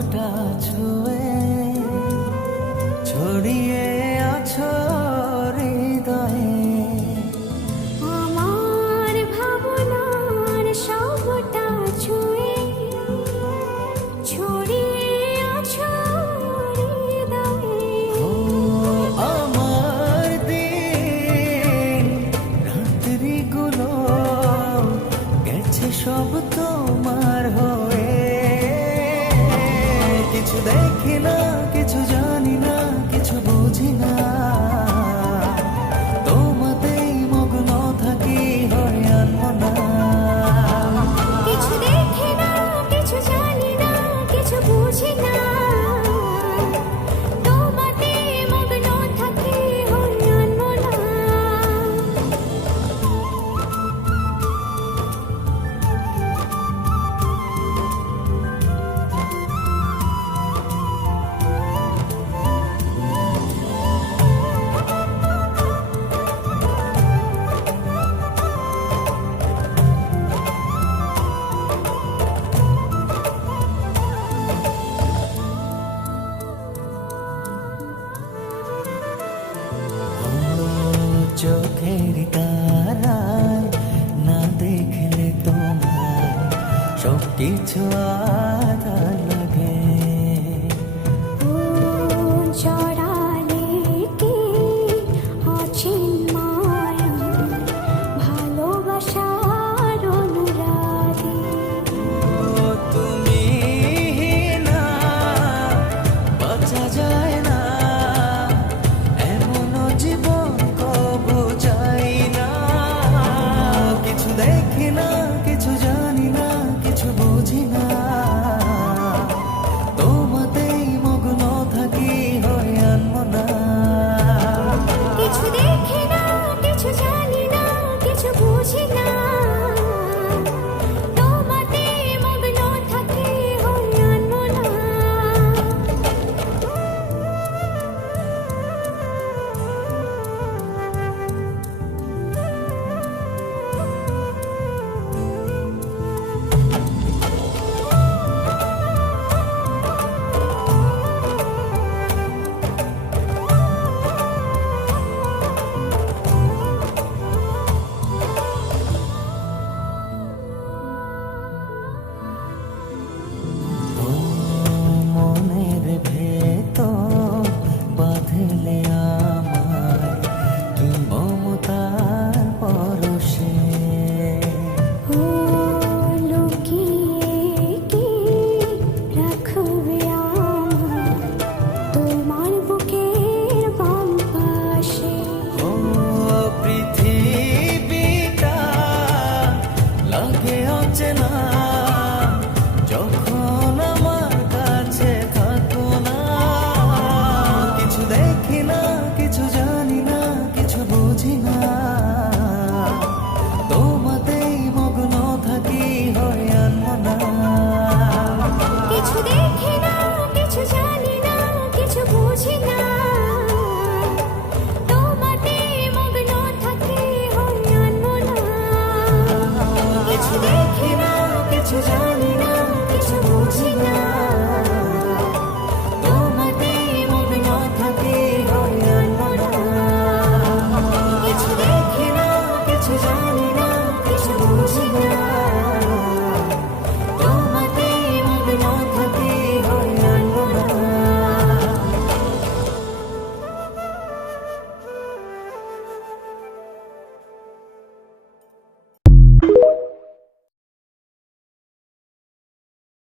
সবটা ছুঁয়ে ছড়িয়ে আছো হৃদয়ে। আমার ভাবনার সবটা ছুঁয়ে ছড়িয়ে আছো হৃদয়ে। ও আমার দিন রাত্রিগুলো গেছে সব তোমার হয়ে। কিছু দেখি না, কিছু জানি না, কিছু বুঝি না, তোমাতেই মগ্ন থাকি হয় আনমনা। কিছু দেখি না, কিছু জানি না, কিছু বুঝি না, তোমাতে মগ্ন থাকি হই আনমনা। চোখের তারায় না দেখলে তোমার সব কিছু আধার লাগে। জড়ালে কি অচিন মায়া ভালোবাসার অনুরাগে। তুমি না বাঁচা যায় না, এমন জীবন কবু চাই না। কিছু দেখি না, কিছু জানি না, কিছু বুঝি না, তোমাতেই মগ্ন থাকি হয় আনমনা। কিছু দেখি না, কিছু জানি না, কিছু বুঝি না, তোমাতে মগ্ন থাকি হই আনমনা। ও মনের ভেতর বাঁধলে আমায় কি মমতার পরশে। ও লুকিয়ে কি রাখবে আমায় তোমার বুকের বাম পাশে। ও পৃথিবীটা লাগে অচেনা যখন আমার কাছে থাকো না। কিছু দেখি না, কিছু জানি না, কিছু বুঝি না, তোমাতেই মগ্ন থাকি হয় আনমনা। কিছু দেখি না, কিছু জানি না, কিছু বুঝি না, তোমাতে মগ্ন থাকি হই আনমনা। কিছু দেখি না, কিছু জানি